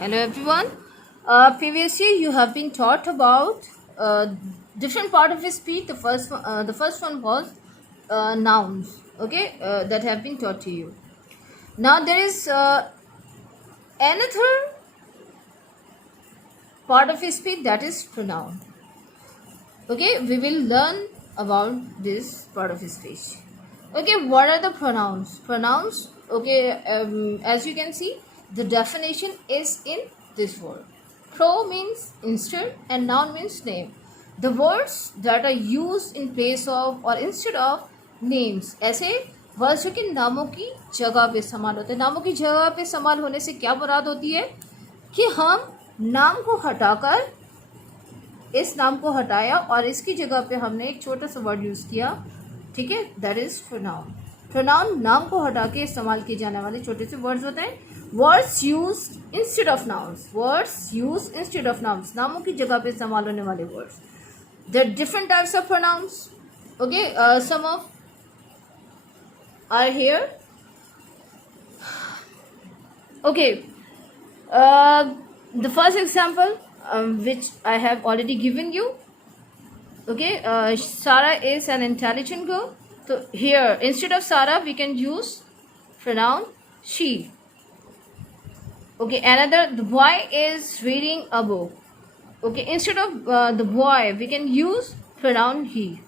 Hello everyone. Previously you have been taught about different part of speech. The first one was nouns. Okay, that have been taught to you. Now there is another part of speech, that is pronoun. Okay, we will learn about this part of speech. Okay, what are the pronouns? Pronouns. Okay, as you can see, the definition is in this word. Pro means instead and noun means name. The words that are used in place of or instead of names. ऐसे words जो कि नामों की जगह पे इस्तेमाल होते हैं. नामों की जगह पे इस्तेमाल होने से क्या मुराद होती है कि हम नाम को हटाकर इस नाम को हटाया और इसकी जगह पे हमने एक छोटा सा वर्ड यूज़ किया. ठीक है, दैट इज प्रोनाउन. प्रोनाउन नाम को हटा के इस्तेमाल किए जाने वाले छोटे से वर्ड्स होते हैं. Words use instead of nouns. Words use instead of nouns, नामों की जगह पे इस्तेमाल होने वाले words. There are different types of pronouns. Okay, some of are here. Okay, the first example which I have already given you. Okay, Sarah is an intelligent girl. So here instead of Sarah we can use pronoun she. Okay, another, the boy is reading a book. Okay, instead of the boy we can use pronoun he.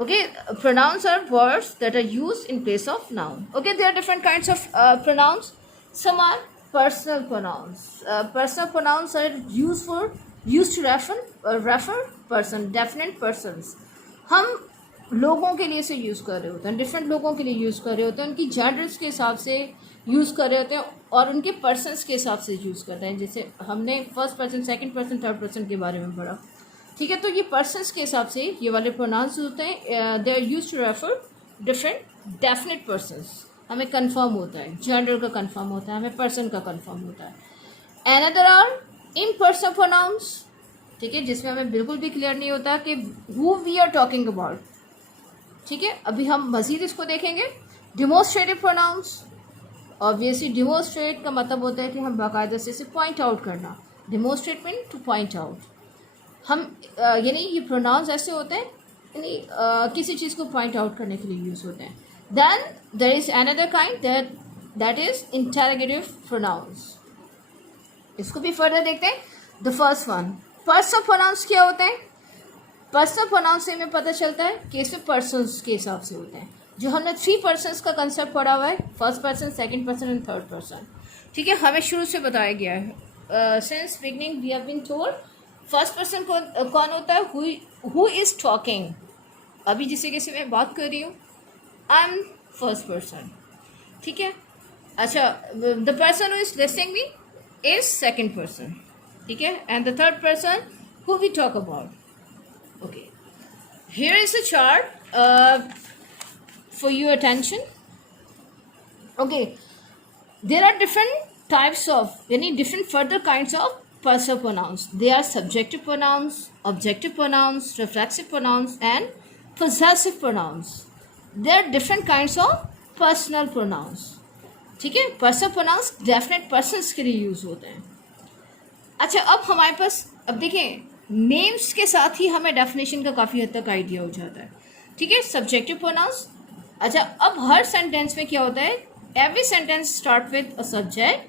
Okay, pronouns are words that are used in place of noun. Okay, there are different kinds of pronouns. Some are personal pronouns. Personal pronouns are used to refer person, definite persons. हम लोगों के लिए से use कर रहे होते हैं, different लोगों के लिए यूज़ कर रहे होते हैं, उनकी जेंडर्स के हिसाब से यूज़ कर रहे होते हैं और उनके पर्सन्स के हिसाब से यूज़ करते हैं. जैसे हमने first person, second person, third person के बारे में पढ़ा. ठीक है, तो ये पर्सन्स के हिसाब से ये वाले प्रोनाउंस होते हैं. They are use to refer different definite persons. हमें कंफर्म होता है, जेंडर का कंफर्म होता है, हमें पर्सन का कंफर्म होता है. Another are impersonal pronouns. ठीक है, जिसमें हमें बिल्कुल भी क्लियर नहीं होता कि who we are talking about. ठीक है, अभी हम मजीद इसको देखेंगे. Demonstrative pronounce. ऑब्वियसली डिमोस्ट्रेट का मतलब होता है कि हम बाकायदा से इसे पॉइंट आउट करना. Demonstrate mean two point out. हम यानी ये प्रोनाउंस ऐसे होते हैं यानी किसी चीज़ को पॉइंट आउट करने के लिए यूज़ होते हैं. Then there is another kind that is interrogative pronouns. इसको भी फर्दर देखते हैं. The first one, personal pronouns क्या होते हैं? पर्सनल प्रोनाउंस से हमें पता चलता है कि इसमें पर्सन्स के हिसाब से होते हैं. जो हमने 3 पर्सन्स का कंसेप्ट पढ़ा हुआ है, first person, second person and third person. ठीक है, हमें शुरू से बताया गया है. Since beginning we have been told first person कौन होता है? Who is talking. अभी जिससे किसी मैं बात कर रही हूँ, आई एम फर्स्ट पर्सन. ठीक है, अच्छा, the person who is listening me is second person. ठीक है, and the third person who we talk about. Okay, here is a chart for your attention. Okay, there are different types of यानी different further kinds of personal pronouns. They are subjective pronouns, objective pronouns, reflexive pronouns and possessive pronouns. There are different kinds of personal pronouns. ठीक है, personal pronouns definite persons के लिए use होते हैं. अच्छा, अब हमारे पास अब देखें नेम्स के साथ ही हमें डेफिनेशन का काफ़ी हद तक आइडिया हो जाता है. ठीक है, सब्जेक्टिव प्रोनाउंस. अच्छा, अब हर सेंटेंस में क्या होता है? Every sentence start with a subject,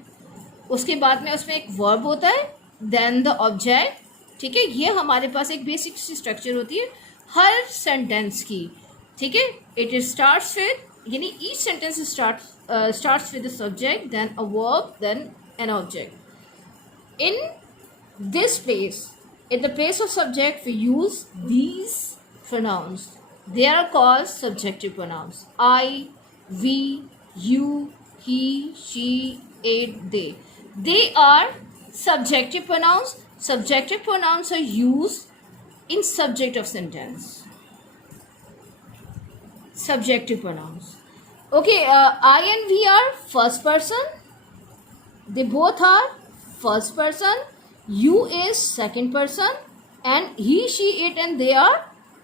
उसके बाद में उसमें एक वर्ब होता है, देन द ऑब्जेक्ट. ठीक है, ये हमारे पास एक बेसिक सी स्ट्रक्चर होती है हर सेंटेंस की. ठीक है, इट स्टार्ट्स विद यानी each sentence starts with the subject, then a verb, then an object. In this place, in the place of subject we use these pronouns. They are called subjective pronouns. I, we, you, he, she, it, they. They are subjective pronouns. Subjective pronouns are used in subject of sentence. Subjective pronouns. Okay, I and we are first person. They both are first person. You is second person and he, she, it and they are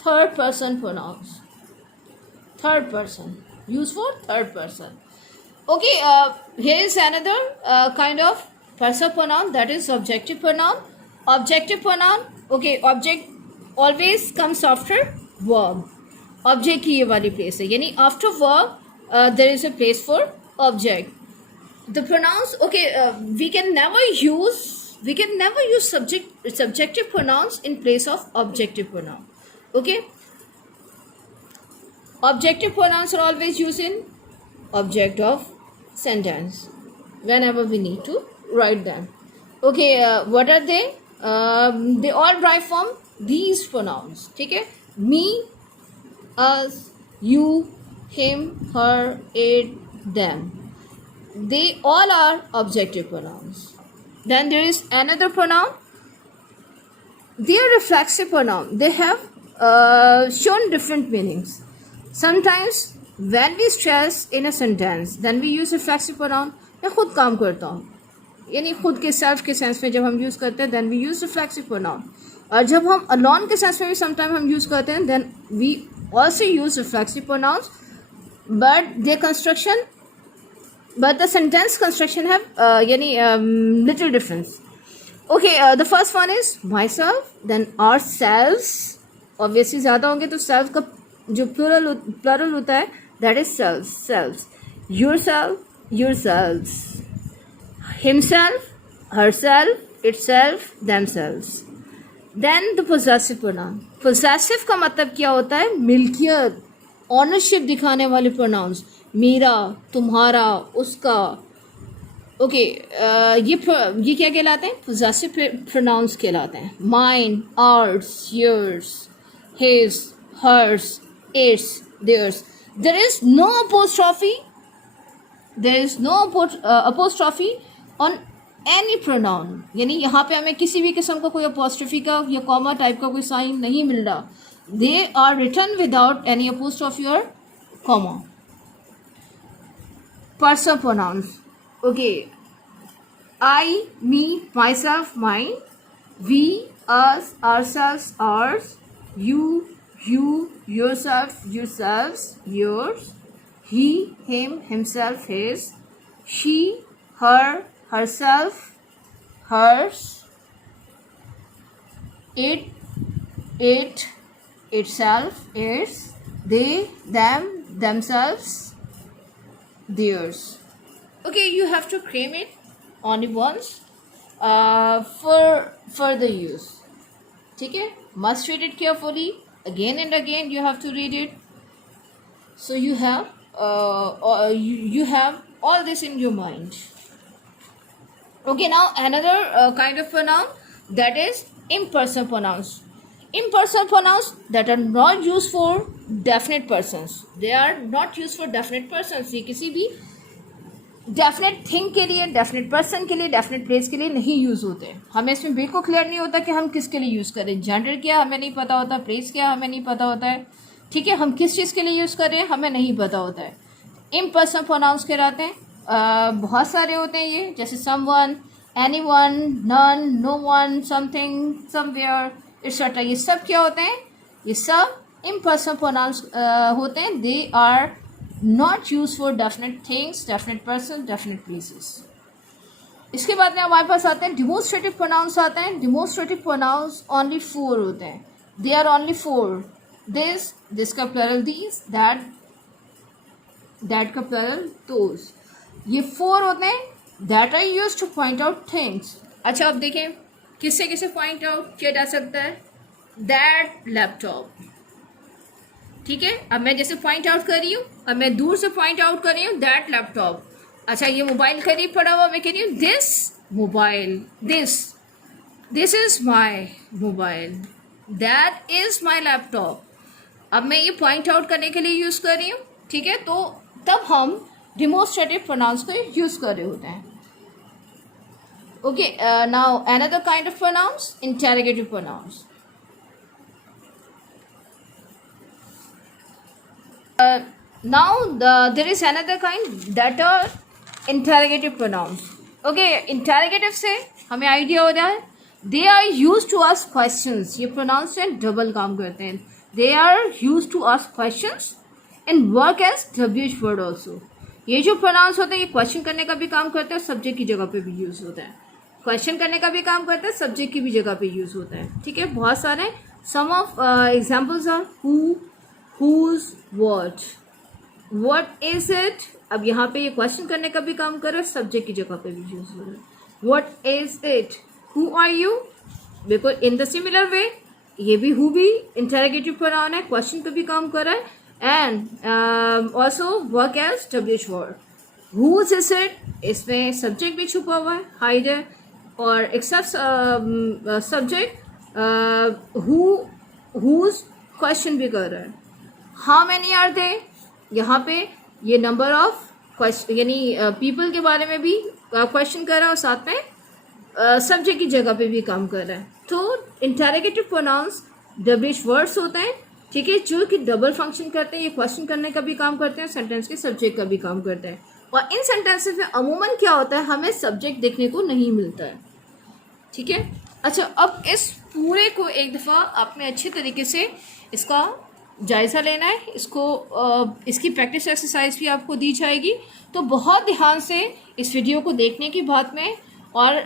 third person pronouns. Third person, used for third person. Okay, here is another kind of Personal pronoun, that is subjective pronoun. Objective pronoun, okay, object always comes after verb. Object की ये वाली place है, यानी after verb there is a place for object. The pronouns, okay, we can never use subjective pronouns in place of objective pronoun. Okay, objective pronouns are always used in object of sentence whenever we need to write them. Okay, what are they? They all derive from these pronouns. ठीक है, me, us, you, him, her, it, them. They all are objective pronouns. Then there is another pronoun. They are reflexive pronoun. They have shown different meanings. Sometimes when we stress in a sentence, then we use reflexive pronoun. मैं खुद काम करता हूँ, यानी खुद के self के sense में जब हम यूज़ करते हैं then we use reflexive pronoun. और जब हम अलोन के सेंस में भी समटाइम हम यूज़ करते हैं then we also use reflexive pronouns, but the sentence construction have little difference. Okay, the first one is myself, then ourselves. Obviously ज़्यादा होंगे तो self का जो plural होता है that is selves. Yourself, yourselves. Himself, herself, itself, themselves. Then the possessive pronoun. Possessive का मतलब क्या होता है? मिल्कियत, ऑनरशिप दिखाने वाले प्रोनाउंस. मेरा, तुम्हारा, उसका. ओके, ये क्या कहलाते हैं? possessive pronouns कहलाते हैं. Mine, ours, yours, his, hers, its, theirs. There is no apostrophe. There is no apostrophe on any pronoun. यानी यहाँ पे हमें किसी भी किस्म का कोई apostrophe का या comma टाइप का कोई साइन नहीं मिल रहा. They are written without any apostrophe or comma. Personal pronouns. Okay, I, me, myself, mine. We, us, ourselves, ours. You, yourself, yourselves, yours. He, him, himself, his. She, her, herself, hers. It, itself, its. They, them, themselves, theirs. Okay, you have to claim it only once for further use. ठीक है, must read it carefully again and again. You have to read it, so you have all this in your mind. Okay, now another kind of pronoun, that is impersonal pronouns. Impersonal pronouns that are not used for definite persons. They are not used for definite persons. ये किसी भी definite thing के लिए, definite person के लिए, definite place के लिए नहीं यूज़ होते. हमें इसमें बिल्कुल क्लियर नहीं होता कि हम किसके लिए यूज़ करें. जेंडर क्या हमें नहीं पता होता, प्लेस क्या हमें नहीं पता होता है. ठीक है, हम किस चीज़ के लिए यूज़ कर रहे हैं हमें नहीं पता होता है. इम्पर्सनल प्रोनाउंस कहलाते हैं. बहुत सारे होते हैं ये, जैसे someone, anyone, none, no one, something, somewhere, etcetera. ये सब क्या होते हैं? ये सब इम्पर्सनल प्रोनाउंस होते हैं. They are not used for definite things, definite person, definite places. इसके बाद में हमारे पास आते हैं डिमोन्स्ट्रेटिव प्रोनाउंस आते हैं. डिमोन्स्ट्रेटिव प्रोनाउंस ओनली 4 होते हैं. They are only 4. दिस का प्लरल these, that का प्लरल those. ये 4 होते हैं. that are used to point out things. अच्छा, अब देखें किससे किसे पॉइंट आउट किया जा सकता है. that laptop. ठीक है, अब मैं जैसे पॉइंट आउट कर रही हूँ, अब मैं दूर से पॉइंट आउट कर रही हूँ दैट लैपटॉप. अच्छा, ये मोबाइल करीब पड़ा हुआ, मैं कह रही हूँ this mobile, this is my mobile, that is my laptop. अब मैं ये पॉइंट आउट करने के लिए यूज़ कर रही हूँ. ठीक है, तो तब हम डिमोन्स्ट्रेटिव प्रोनाउंस को यूज़ कर रहे होते हैं. Okay, now another kind of pronouns, interrogative pronounce. Now there is another kind that are interrogative pronouns. Okay, interrogative से हमें आइडिया हो रहा है. They are used to ask questions. ये pronouns से डबल काम करते हैं. They are used to ask questions and work as WH word also. ये जो pronouns होते हैं ये क्वेश्चन करने का भी काम करते हैं और सब्जेक्ट की जगह पे भी यूज होता है. क्वेश्चन करने का भी काम करता है, सब्जेक्ट की भी जगह पे यूज होता है। ठीक है, बहुत सारे some of examples are who, whose, what is it. अब यहाँ पे ये क्वेश्चन करने का भी काम कर रहा है, सब्जेक्ट की जगह पे भी यूज हो रहा है। What is it, who are you, बिल्कुल इन द सिमिलर वे ये भी हु भी इंटरोगेटिव प्रोनाउन है, क्वेश्चन का भी काम कर रहा है। And also work as WH word. Whose is it, इसमें सब्जेक्ट भी छुपा हुआ है, हाइड है, और एक्सेप्ट सब्जेक्ट हुज क्वेश्चन भी कर रहा है। हाउ मैनी आर दे, यहाँ पे ये नंबर ऑफ क्वेश्चन यानी पीपल के बारे में भी क्वेश्चन कर रहा है और साथ में सब्जेक्ट की जगह पे भी काम कर रहा है। तो इंटरोगेटिव प्रोनाउंस डब्ल्यूएच वर्ड्स होते हैं, ठीक है, जो कि डबल फंक्शन करते हैं, ये क्वेश्चन करने का भी काम करते हैं, सेंटेंस के सब्जेक्ट का भी काम करते हैं। और इन सेंटेंसेस में अमूमन क्या होता है, हमें सब्जेक्ट देखने को नहीं मिलता है। ठीक है, अच्छा अब इस पूरे को एक दफ़ा आपने अच्छे तरीके से इसका जायज़ा लेना है, इसकी प्रैक्टिस एक्सरसाइज भी आपको दी जाएगी। तो बहुत ध्यान से इस वीडियो को देखने की बात में, और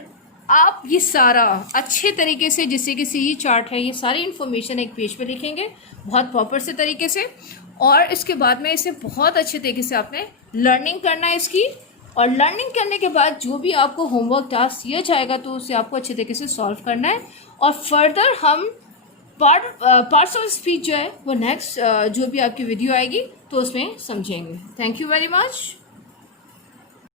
आप ये सारा अच्छे तरीके से, जैसे कि ये चार्ट है, ये सारी इन्फॉर्मेशन एक पेज पे लिखेंगे बहुत प्रॉपर से तरीके से, और इसके बाद में इसे बहुत अच्छे तरीके से आपने लर्निंग करना है इसकी। और लर्निंग करने के बाद जो भी आपको होमवर्क टास्क दिया जाएगा तो उसे आपको अच्छे तरीके से सॉल्व करना है। और फर्दर हम पार्ट्स ऑफ स्पीच जो है वो नेक्स्ट जो भी आपकी वीडियो आएगी तो उसमें समझेंगे। Thank you very much.